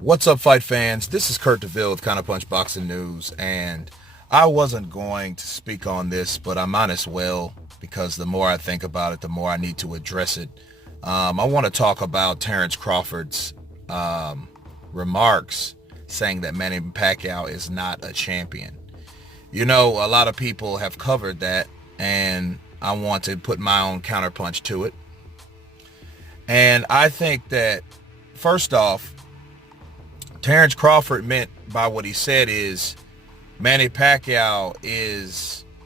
What's up, fight fans? This is Kurt DeVille with Counterpunch Boxing News, and I wasn't going to speak on this, but I might as well because the more I think about it, the more I need to address it. I want to talk about Terence Crawford's remarks saying that Manny Pacquiao is not a champion. You know, a lot of people have covered that, and I want to put my own counterpunch to it. And I think that, first off, Terence Crawford meant by what he said is Manny Pacquiao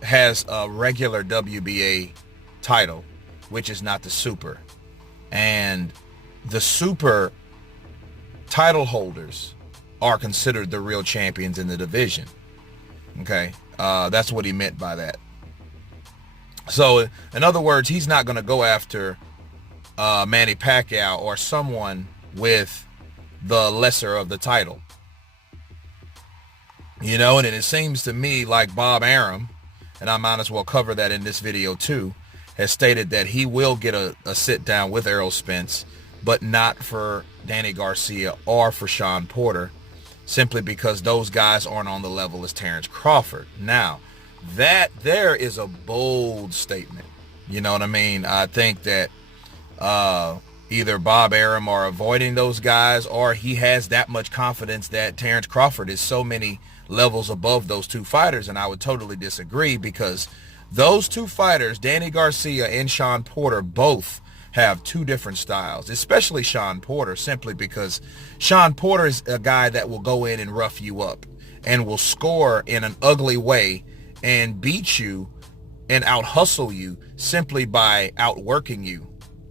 has a regular WBA title, which is not the super. And the super title holders are considered the real champions in the division. Okay, that's what he meant by that. So, in other words, he's not going to go after Manny Pacquiao or someone with the lesser of the title. You know, and it seems to me like Bob Arum, and I might as well cover that in this video too, has stated that he will get a sit down with Errol Spence, but not for Danny Garcia or for Shawn Porter, simply because those guys aren't on the level as Terence Crawford. Now, that there is a bold statement. You know what I mean? I think that either Bob Arum are avoiding those guys, or he has that much confidence that Terence Crawford is so many levels above those two fighters, and I would totally disagree, because those two fighters, Danny Garcia and Shawn Porter, both have two different styles, especially Shawn Porter, simply because Shawn Porter is a guy that will go in and rough you up and will score in an ugly way and beat you and out-hustle you simply by outworking you,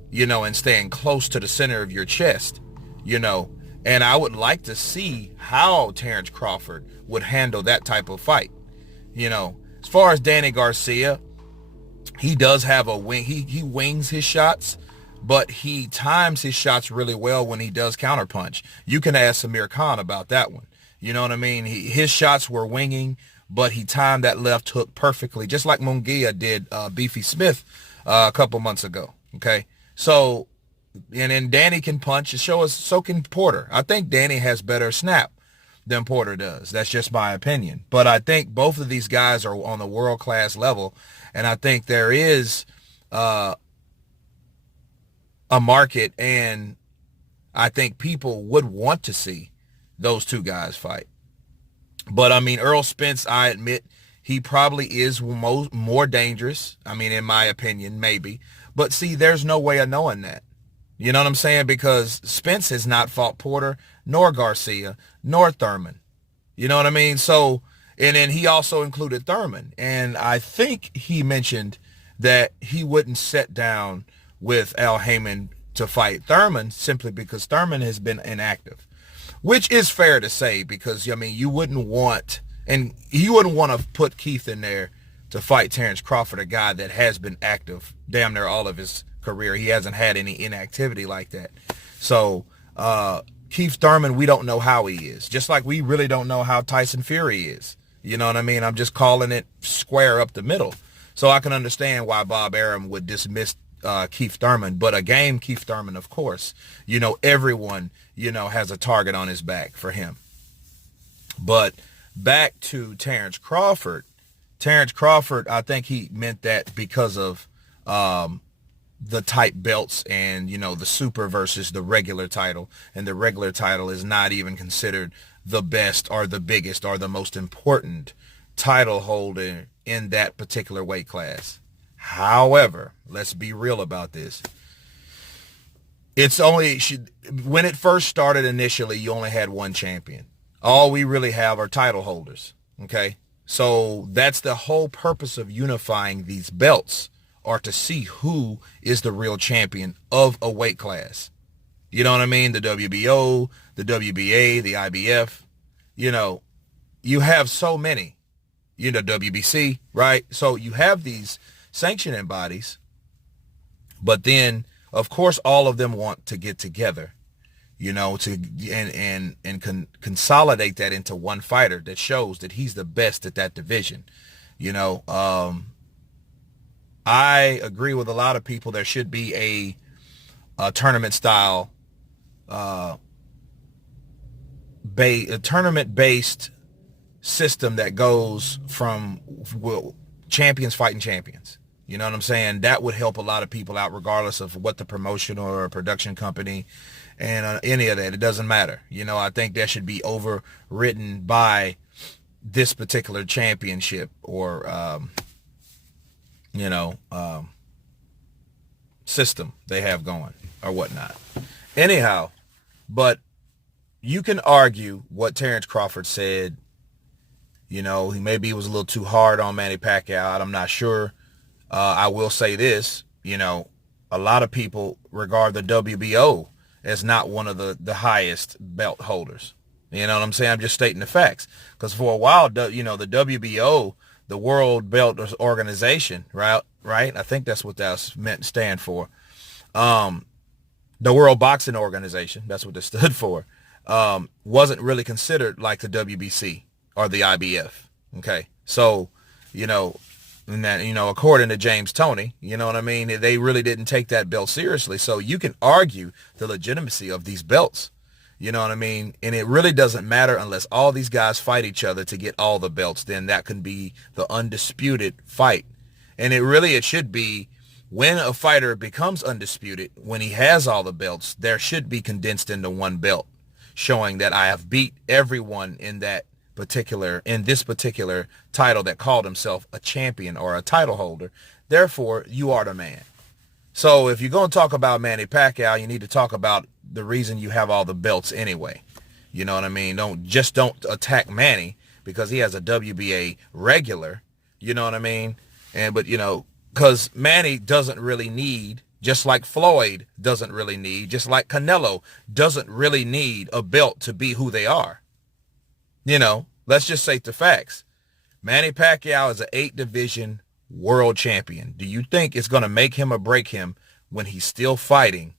you know, and staying close to the center of your chest, you know. And I would like to see how Terence Crawford would handle that type of fight. You know, as far as Danny Garcia, he does have a wing. He wings his shots, but he times his shots really well when he does counterpunch. You can ask Samir Khan about that one. You know what I mean? His shots were winging, but he timed that left hook perfectly, just like Munguia did Beefy Smith a couple months ago. Okay. So, and then Danny can punch, and so can Porter. I think Danny has better snap than Porter does. That's just my opinion. But I think both of these guys are on the world-class level, and I think there is a market, and I think people would want to see those two guys fight. But, I mean, Errol Spence, I admit, he probably is more dangerous. I mean, in my opinion, maybe. But see, there's no way of knowing that. You know what I'm saying? Because Spence has not fought Porter, nor Garcia, nor Thurman. You know what I mean? So, and then he also included Thurman. And I think he mentioned that he wouldn't sit down with Al Heyman to fight Thurman simply because Thurman has been inactive. Which is fair to say, because, I mean, you wouldn't want to put Keith in there to fight Terence Crawford, a guy that has been active damn near all of his career. He hasn't had any inactivity like that. So Keith Thurman, we don't know how he is. Just like we really don't know how Tyson Fury is. You know what I mean? I'm just calling it square up the middle. So I can understand why Bob Arum would dismiss Keith Thurman. But a game Keith Thurman, of course, you know, everyone, you know, has a target on his back for him. But back to Terence Crawford. Terence Crawford, I think he meant that because of the tight belts and, you know, the super versus the regular title. And the regular title is not even considered the best or the biggest or the most important title holder in that particular weight class. However, let's be real about this. When it first started initially, you only had one champion. All we really have are title holders. Okay. So that's the whole purpose of unifying these belts, or to see who is the real champion of a weight class. You know what I mean? The WBO, the WBA, the IBF, you know, you have so many, you know, WBC, right? So you have these sanctioning bodies, but then, of course, all of them want to get together, you know, to consolidate that into one fighter that shows that he's the best at that division. You know, I agree with a lot of people. There should be a tournament style tournament-based system that goes from, well, champions fighting champions. You know what I'm saying? That would help a lot of people out, regardless of what the promotion or production company and any of that. It doesn't matter. You know, I think that should be overwritten by this particular championship or, system they have going or whatnot. Anyhow, but you can argue what Terence Crawford said. You know, maybe he was a little too hard on Manny Pacquiao. I'm not sure. I will say this, you know, a lot of people regard the WBO as not one of the highest belt holders. You know what I'm saying? I'm just stating the facts. Because for a while, you know, the WBO, the World Belt Organization, right? I think that's what that's meant to stand for. The World Boxing Organization, that's what it stood for, wasn't really considered like the WBC or the IBF. Okay. So, you know, and that, you know, according to James Toney, you know what I mean? They really didn't take that belt seriously. So you can argue the legitimacy of these belts. You know what I mean? And it really doesn't matter unless all these guys fight each other to get all the belts. Then that can be the undisputed fight. And it should be when a fighter becomes undisputed, when he has all the belts, there should be condensed into one belt, showing that I have beat everyone in this particular title that called himself a champion or a title holder. Therefore, you are the man. So if you're going to talk about Manny Pacquiao, you need to talk about the reason you have all the belts anyway. You know what I mean? Don't attack Manny because he has a WBA regular. You know what I mean? But you know, because Manny doesn't really need, just like Floyd doesn't really need, just like Canelo doesn't really need a belt to be who they are. You know, let's just say the facts. Manny Pacquiao is an 8-division world champion. Do you think it's going to make him or break him when he's still fighting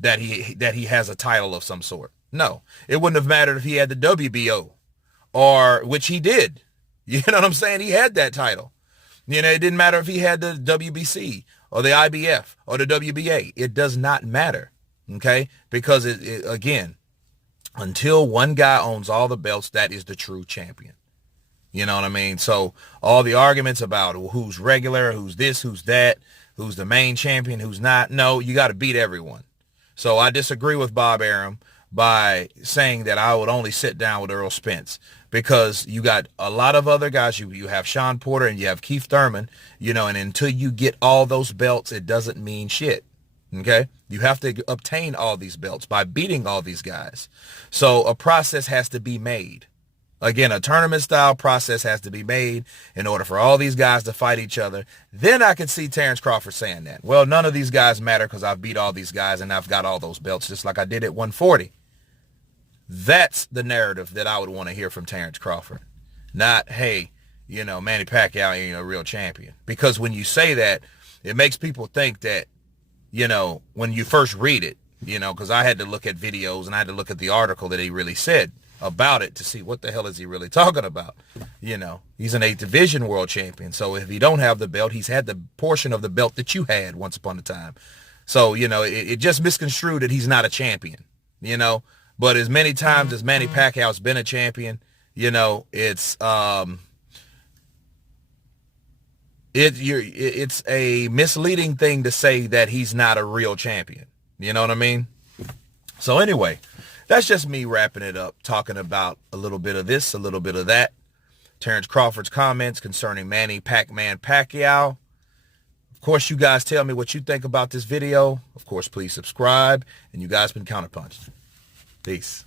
that he has a title of some sort? No. It wouldn't have mattered if he had the WBO, or which he did. You know what I'm saying? He had that title. You know, it didn't matter if he had the WBC or the IBF or the WBA. It does not matter. Okay? Because again, until one guy owns all the belts, that is the true champion. You know what I mean? So all the arguments about who's regular, who's this, who's that, who's the main champion, who's not. No, you got to beat everyone. So I disagree with Bob Arum by saying that I would only sit down with Errol Spence, because you got a lot of other guys. You have Sean Porter and you have Keith Thurman, you know, and until you get all those belts, it doesn't mean shit. Okay? You have to obtain all these belts by beating all these guys. So a process has to be made. Again, a tournament style process has to be made in order for all these guys to fight each other. Then I could see Terence Crawford saying that. Well, none of these guys matter because I've beat all these guys and I've got all those belts just like I did at 140. That's the narrative that I would want to hear from Terence Crawford. Not, hey, you know, Manny Pacquiao ain't a real champion. Because when you say that, it makes people think that, you know, when you first read it, you know, because I had to look at videos and I had to look at the article that he really said about it to see what the hell is he really talking about. You know, he's an 8th division world champion. So if he don't have the belt, he's had the portion of the belt that you had once upon a time. So, you know, it just misconstrued that he's not a champion, you know. But as many times as Manny Pacquiao's been a champion, you know, it's a misleading thing to say that he's not a real champion. You know what I mean? So anyway, that's just me wrapping it up, talking about a little bit of this, a little bit of that. Terence Crawford's comments concerning Manny Pac-Man Pacquiao. Of course, you guys tell me what you think about this video. Of course, please subscribe. And you guys been Counterpunched. Peace.